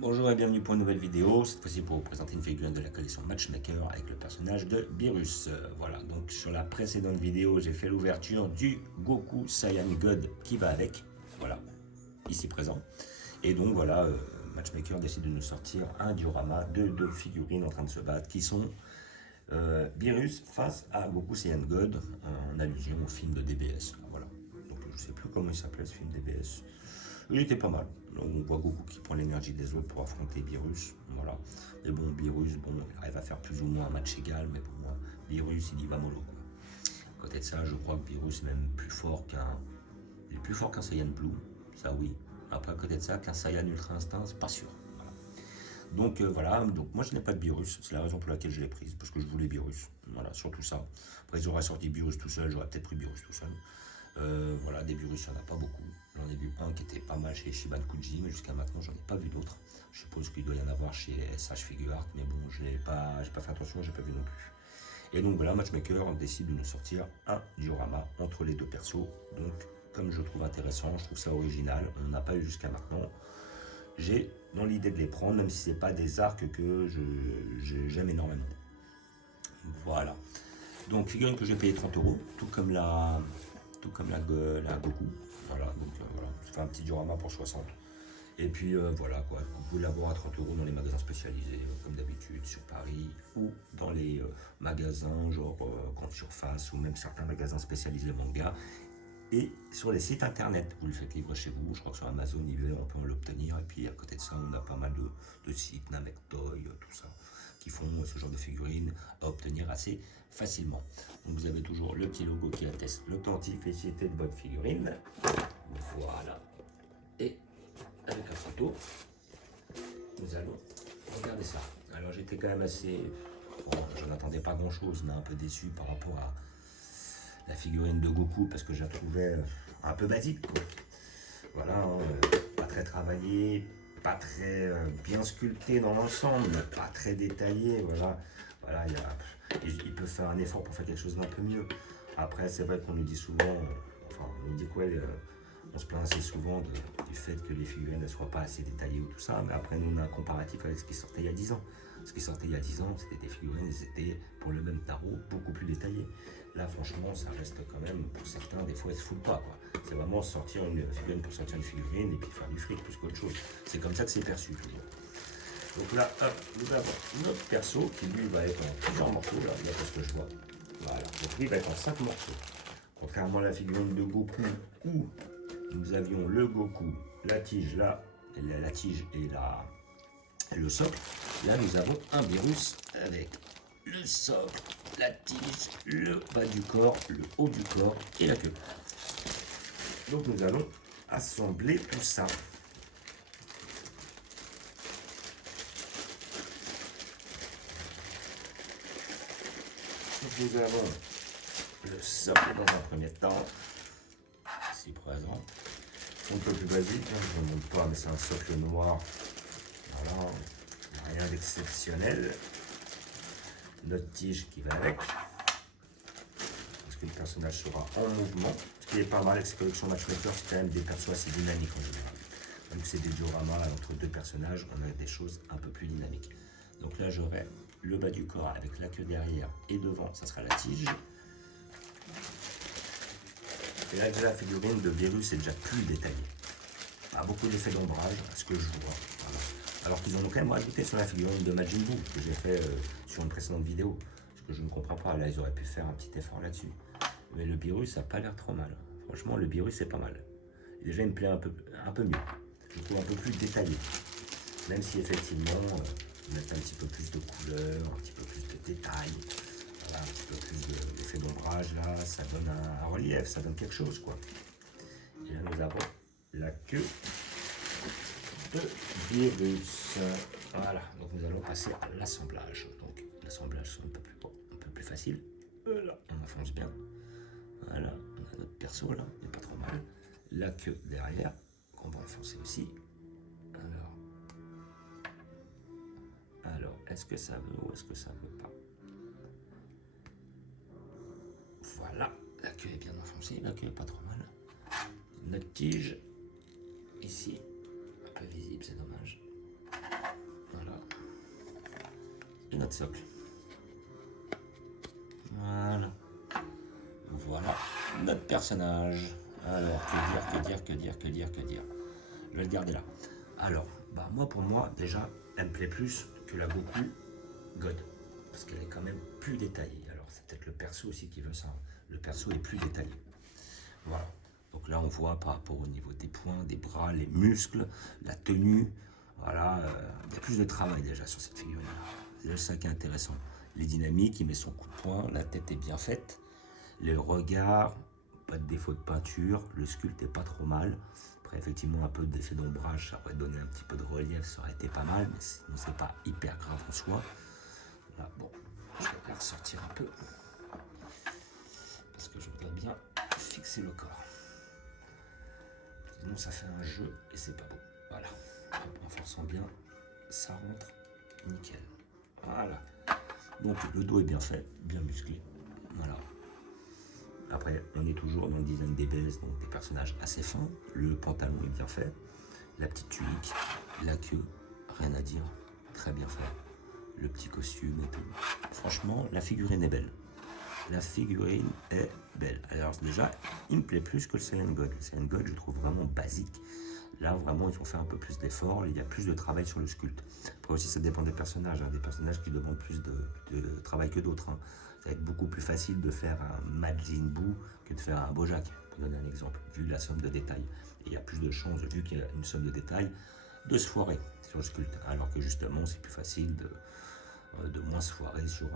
Bonjour et bienvenue pour une nouvelle vidéo, cette fois-ci pour vous présenter une figurine de la collection Matchmaker avec le personnage de Beerus. Voilà, donc sur la précédente vidéo, j'ai fait l'ouverture du Goku Saiyan God qui va avec, voilà, ici présent. Et donc voilà, Matchmaker décide de nous sortir un diorama de deux figurines en train de se battre qui sont Beerus face à Goku Saiyan God, en allusion au film de DBS. Voilà, donc je ne sais plus comment il s'appelait ce film DBS. Il était pas mal. Donc, on voit Goku qui prend l'énergie des autres pour affronter Beerus. Voilà. Mais bon, Beerus, bon, il arrive à faire plus ou moins un match égal, mais pour moi, Beerus, il y va mollo. Quoi. À côté de ça, je crois que Beerus est même plus fort il est plus fort qu'un Saiyan Blue. Ça, oui. Après, à côté de ça, qu'un Saiyan Ultra Instinct, c'est pas sûr. Voilà. Donc, voilà. Donc, moi, je n'ai pas de Beerus. C'est la raison pour laquelle je l'ai prise. Parce que je voulais Beerus. Voilà, surtout ça. Après, ils auraient sorti Beerus tout seul. J'aurais peut-être pris Beerus tout seul. Voilà, des Beerus, il n'y en a pas beaucoup. J'en ai vu un qui était pas mal chez Shiban Kuji, mais jusqu'à maintenant, j'en ai pas vu d'autres. Je suppose qu'il doit y en avoir chez SH Figure Art, mais bon, j'ai pas fait attention, j'ai pas vu non plus. Et donc voilà, Matchmaker décide de nous sortir un diorama entre les deux persos. Donc, comme je trouve intéressant, je trouve ça original, on n'a pas eu jusqu'à maintenant. J'ai dans l'idée de les prendre, même si c'est pas des arcs que j'aime énormément. Voilà. Donc figurine que j'ai payé 30 €, tout comme la Goku. Voilà, donc voilà, ça fait un petit diorama pour 60. Et puis voilà quoi, vous pouvez l'avoir à 30 € dans les magasins spécialisés, comme d'habitude, sur Paris, ou dans les magasins genre Grande Surface, ou même certains magasins spécialisés manga. Et sur les sites internet, vous le faites livrer chez vous. Je crois que sur Amazon, on peut l'obtenir. Et puis à côté de ça, on a pas mal de sites, Namek Toy, tout ça, qui font ce genre de figurines à obtenir assez facilement. Donc vous avez toujours le petit logo qui atteste l'authenticité de votre figurine. Voilà. Et avec la photo, nous allons regarder ça. Alors j'étais quand même assez... Bon, je n'attendais pas grand-chose, mais un peu déçu par rapport à la figurine de Goku parce que je la trouvais un peu basique. Quoi. Voilà, hein, pas très travaillé, pas très bien sculpté dans l'ensemble, pas très détaillé. Voilà, il peut faire un effort pour faire quelque chose d'un peu mieux. Après, c'est vrai qu'on nous dit souvent, on nous dit quoi, on se plaint assez souvent du fait que les figurines ne soient pas assez détaillées ou tout ça, mais après, nous, on a un comparatif avec ce qui sortait il y a 10 ans. Ce qui sortait il y a 10 ans, c'était des figurines, elles étaient, pour le même tarot, beaucoup plus détaillées. Là, franchement, ça reste quand même, pour certains, des fois, ils se foutent pas. C'est vraiment sortir une figurine pour sortir une figurine et puis faire du fric plus qu'autre chose. C'est comme ça que c'est perçu, toujours. Donc là, hop, nous avons notre perso qui, lui, va être en plusieurs morceaux, là, d'après ce que je vois. Voilà, donc lui, il va être en 5 morceaux. Contrairement à la figurine de Goku, où nous avions le Goku, la tige là, la tige et le socle. Là, nous avons un Beerus avec le socle, la tige, le bas du corps, le haut du corps et la queue. Donc, nous allons assembler tout ça. Donc, nous avons le socle dans un premier temps, ici présent. Un peu plus basique, hein, je ne vous montre pas, mais c'est un socle noir. Voilà, rien d'exceptionnel. Notre tige qui va avec. Parce que le personnage sera en mouvement. Ce qui est pas mal avec ces collections Matchmaker, c'est quand même des persos assez dynamiques en général. Donc c'est des dioramas entre deux personnages, on a des choses un peu plus dynamiques. Donc là j'aurai le bas du corps avec la queue derrière et devant, ça sera la tige. Et là, la figurine de Beerus est déjà plus détaillée. Il y a beaucoup d'effets d'ombrage, à ce que je vois. Voilà. Alors qu'ils en ont quand même rajouté sur la figurine de Majin Buu, que j'ai fait sur une précédente vidéo. Ce que je ne comprends pas, là, ils auraient pu faire un petit effort là-dessus. Mais le Beerus, ça n'a pas l'air trop mal. Franchement, le Beerus, c'est pas mal. Et déjà, il me plaît un peu mieux. Je le trouve un peu plus détaillé. Même si, effectivement, mettre un petit peu plus de couleurs, un petit peu plus de détails. Voilà, un petit peu plus d'effet d'ombrage, là, ça donne un relief, ça donne quelque chose, quoi. Et là, nous avons la queue de Beerus. Voilà, donc nous allons passer à l'assemblage. Donc, l'assemblage, c'est un peu plus facile. Là, on enfonce bien. Voilà, on a notre perso, là, il n'est pas trop mal. La queue derrière, qu'on va enfoncer aussi. Alors, est-ce que ça veut ou est-ce que ça veut pas? Voilà, la queue est bien enfoncée, la queue est pas trop mal. Notre tige, ici, un peu visible, c'est dommage. notre socle. Voilà. Voilà notre personnage. Alors, que dire. Je vais le garder là. Alors, bah moi pour moi, déjà, elle me plaît plus que la Goku God. Parce qu'elle est quand même plus détaillée. Alors, c'est peut-être le perso aussi qui veut ça. Le perso est plus détaillé. Voilà. Donc là, on voit par rapport au niveau des poings, des bras, les muscles, la tenue. Voilà, il y a plus de travail déjà sur cette figurine. C'est déjà ça qui est intéressant. Les dynamiques, il met son coup de poing, la tête est bien faite. Le regard, pas de défaut de peinture, le sculpte est pas trop mal. Après, effectivement, un peu d'effet d'ombrage, ça aurait donné un petit peu de relief, ça aurait été pas mal, mais sinon, c'est pas hyper grave en soi. Là, bon, je vais la ressortir un peu. Parce que je voudrais bien fixer le corps. Sinon, ça fait un jeu et c'est pas beau. Voilà. En forçant bien, ça rentre nickel. Voilà. Donc, le dos est bien fait, bien musclé. Voilà. Après, on est toujours dans le design des bases, donc des personnages assez fins. Le pantalon est bien fait. La petite tunique, la queue, rien à dire. Très bien fait. Le petit costume et tout. Franchement, la figurine est belle. La figurine est belle. Alors déjà, il me plaît plus que le Saiyan God. Le Saiyan God, je trouve vraiment basique. Là, vraiment, ils ont fait un peu plus d'efforts. Il y a plus de travail sur le sculpte. Après aussi, ça dépend des personnages. Des personnages qui demandent plus de travail que d'autres. Ça va être beaucoup plus facile de faire un Majin Buu que de faire un Bojack, pour donner un exemple, vu la somme de détails. Et il y a plus de chances, vu qu'il y a une somme de détails, de se foirer sur le sculpte. Alors que justement, c'est plus facile de moins se foirer sur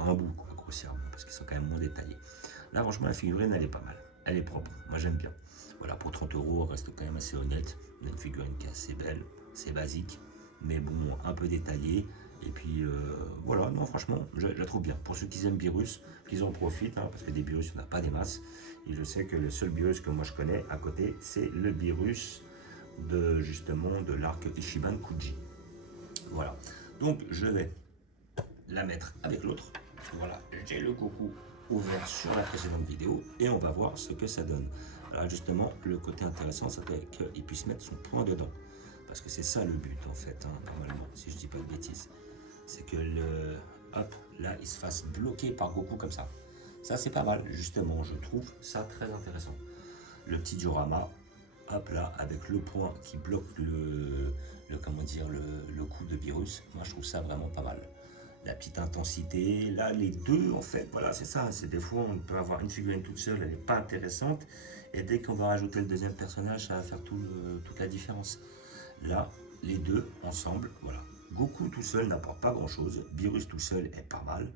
un bout, quoi, grossièrement, parce qu'ils sont quand même moins détaillés. Là, franchement, la figurine, elle est pas mal. Elle est propre. Moi, j'aime bien. Voilà, pour 30 €, on reste quand même assez honnête. On a une figurine qui est assez belle, c'est basique, mais bon, un peu détaillée. Et puis, voilà, non, franchement, je la trouve bien. Pour ceux qui aiment Beerus, qu'ils en profitent, parce que des Beerus, il n'y en a pas des masses. Et je sais que le seul Beerus que moi je connais à côté, c'est le Beerus justement, de l'arc Ichiban Kuji. Voilà. Donc, je vais la mettre avec l'autre. Voilà, j'ai le Goku ouvert sur la précédente vidéo et on va voir ce que ça donne. Alors justement, le côté intéressant, c'est qu'il puisse mettre son poing dedans. Parce que c'est ça le but en fait, normalement, si je dis pas de bêtises. C'est que hop, là, il se fasse bloquer par Goku comme ça. Ça, c'est pas mal, justement, je trouve ça très intéressant. Le petit diorama, hop là, avec le poing qui bloque comment dire, le coup de Beerus, moi je trouve ça vraiment pas mal. La petite intensité, là les deux en fait, voilà c'est ça, c'est des fois on peut avoir une figurine toute seule, elle n'est pas intéressante, et dès qu'on va rajouter le deuxième personnage, ça va faire toute la différence. Là, les deux ensemble, voilà. Goku tout seul n'apporte pas grand chose, Beerus tout seul est pas mal,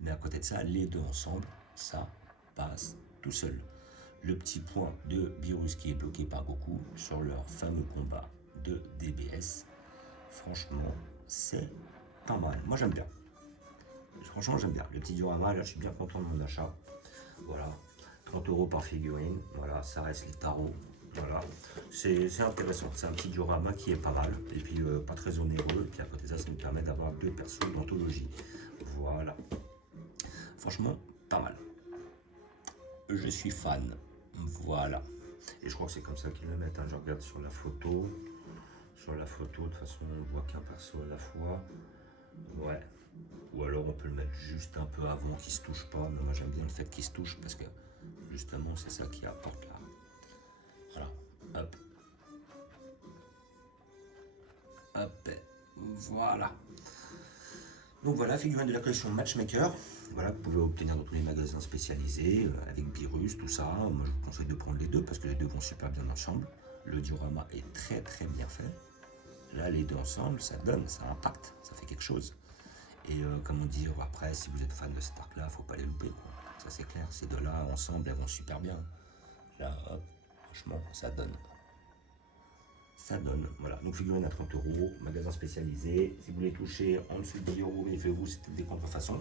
mais à côté de ça, les deux ensemble, ça passe tout seul. Le petit point de Beerus qui est bloqué par Goku sur leur fameux combat de DBS, franchement, c'est pas mal. Moi j'aime bien. Franchement, j'aime bien. Le petit diorama, là, je suis bien content de mon achat. Voilà. 30 € par figurine. Voilà, ça reste les tarots. Voilà. C'est intéressant. C'est un petit diorama qui est pas mal. Et puis, pas très onéreux. Et puis, à côté de ça, ça me permet d'avoir deux persos d'anthologie. Voilà. Franchement, pas mal. Je suis fan. Voilà. Et je crois que c'est comme ça qu'ils le mettent. Je regarde sur la photo. Sur la photo, de toute façon, on voit qu'un perso à la fois. Ouais. Ou alors on peut le mettre juste un peu avant qu'il se touche pas. Mais moi j'aime bien le fait qu'il se touche parce que justement c'est ça qui apporte là. Voilà. Hop. Hop. Voilà. Donc voilà, figurine de la collection Matchmaker. Voilà, que vous pouvez obtenir dans tous les magasins spécialisés, avec Beerus, tout ça. Moi je vous conseille de prendre les deux parce que les deux vont super bien ensemble. Le diorama est très très bien fait. Là les deux ensemble, ça donne, ça impacte, ça fait quelque chose. Et comment dire, après, si vous êtes fan de cet arc-là, faut pas les louper, quoi. Ça c'est clair, ces deux-là, ensemble, elles vont super bien. Là, hop, franchement, ça donne. Ça donne, voilà. Donc figurine à 30 €, magasin spécialisé. Si vous les touchez en dessous de 10 €, méfiez-vous, c'est des contrefaçons.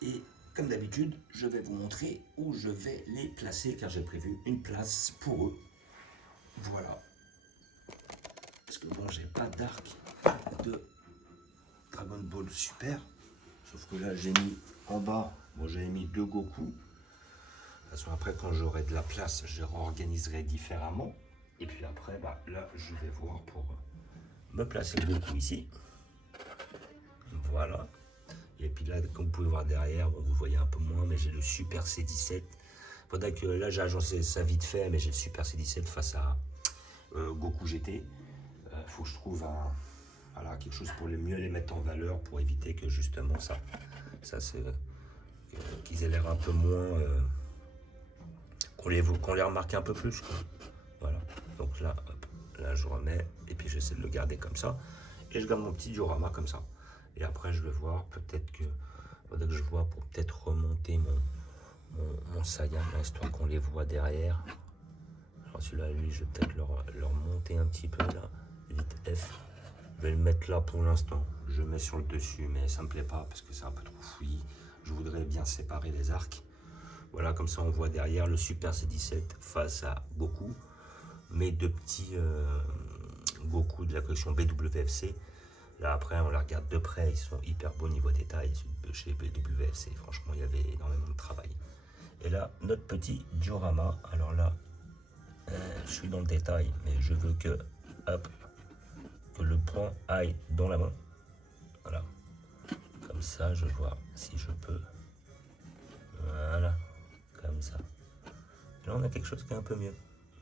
Et comme d'habitude, je vais vous montrer où je vais les placer, car j'ai prévu une place pour eux. Voilà. Parce que bon, j'ai pas d'arc de Dragon Ball Super, sauf que là j'ai mis en bas, bon j'avais mis deux Goku. De toute façon après quand j'aurai de la place, je réorganiserai différemment. Et puis après, bah, là je vais voir pour me placer le Goku ici. voilà. Et puis là, comme vous pouvez voir derrière, bon, vous voyez un peu moins, mais j'ai le Super C17. Faudrait que là, j'ai agencé ça vite fait, mais j'ai le Super C17 face à Goku GT. Faut que je trouve voilà, quelque chose pour mieux les mettre en valeur, pour éviter que justement ça c'est qu'ils aient l'air un peu moins, qu'on les remarque un peu plus, quoi. Voilà. Donc là, hop, là je remets et puis j'essaie de le garder comme ça et je garde mon petit diorama comme ça. Et après, je vais voir, peut-être que faudrait que je vois pour peut-être remonter mon Saiyan, histoire qu'on les voit derrière. Alors celui-là, lui, je vais peut-être leur monter un petit peu là, vite F. Je vais le mettre là pour l'instant. Je le mets sur le dessus, mais ça me plaît pas parce que c'est un peu trop fouillis. Je voudrais bien séparer les arcs. Voilà, comme ça on voit derrière le Super C17 face à Goku. Mes deux petits Goku de la collection BWFC. Là après on les regarde de près, ils sont hyper beaux niveau détail chez BWFC. Franchement il y avait énormément de travail. Et là notre petit diorama. Alors là je suis dans le détail, mais je veux que hop, que le point aille dans la main. Voilà. Comme ça je vois si je peux. Voilà. Comme ça. Là on a quelque chose qui est un peu mieux.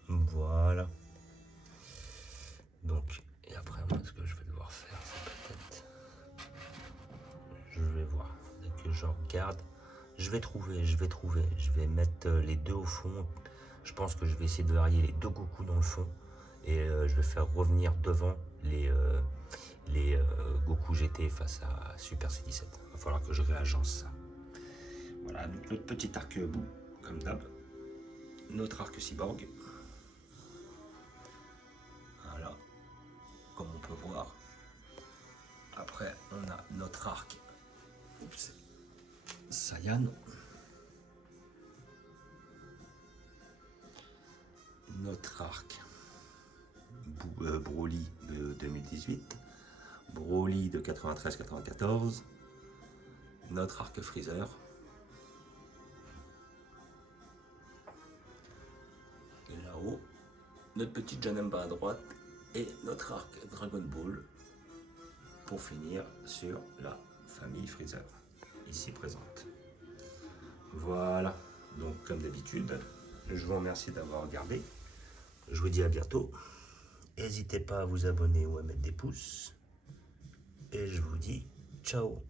Voilà. Donc, et après moi ce que je vais devoir faire, c'est peut-être, je vais voir, dès que je regarde, je vais mettre les deux au fond. Je pense que je vais essayer de varier les deux Goku dans le fond et je vais faire revenir devant les Goku GT face à Super C17. Il va falloir que je réagence ça. Voilà, donc notre petit arc bout, comme d'hab, notre arc cyborg. Voilà, comme on peut voir. Après, on a notre arc Saiyan. Notre arc Broly de 2018. Broly de 93-94. Notre arc Freezer. Et là-haut, notre petit Janemba à droite et notre arc Dragon Ball pour finir sur la famille Freezer, ici présente. Voilà, donc comme d'habitude, je vous remercie d'avoir regardé. Je vous dis à bientôt. N'hésitez pas à vous abonner ou à mettre des pouces. Et je vous dis ciao.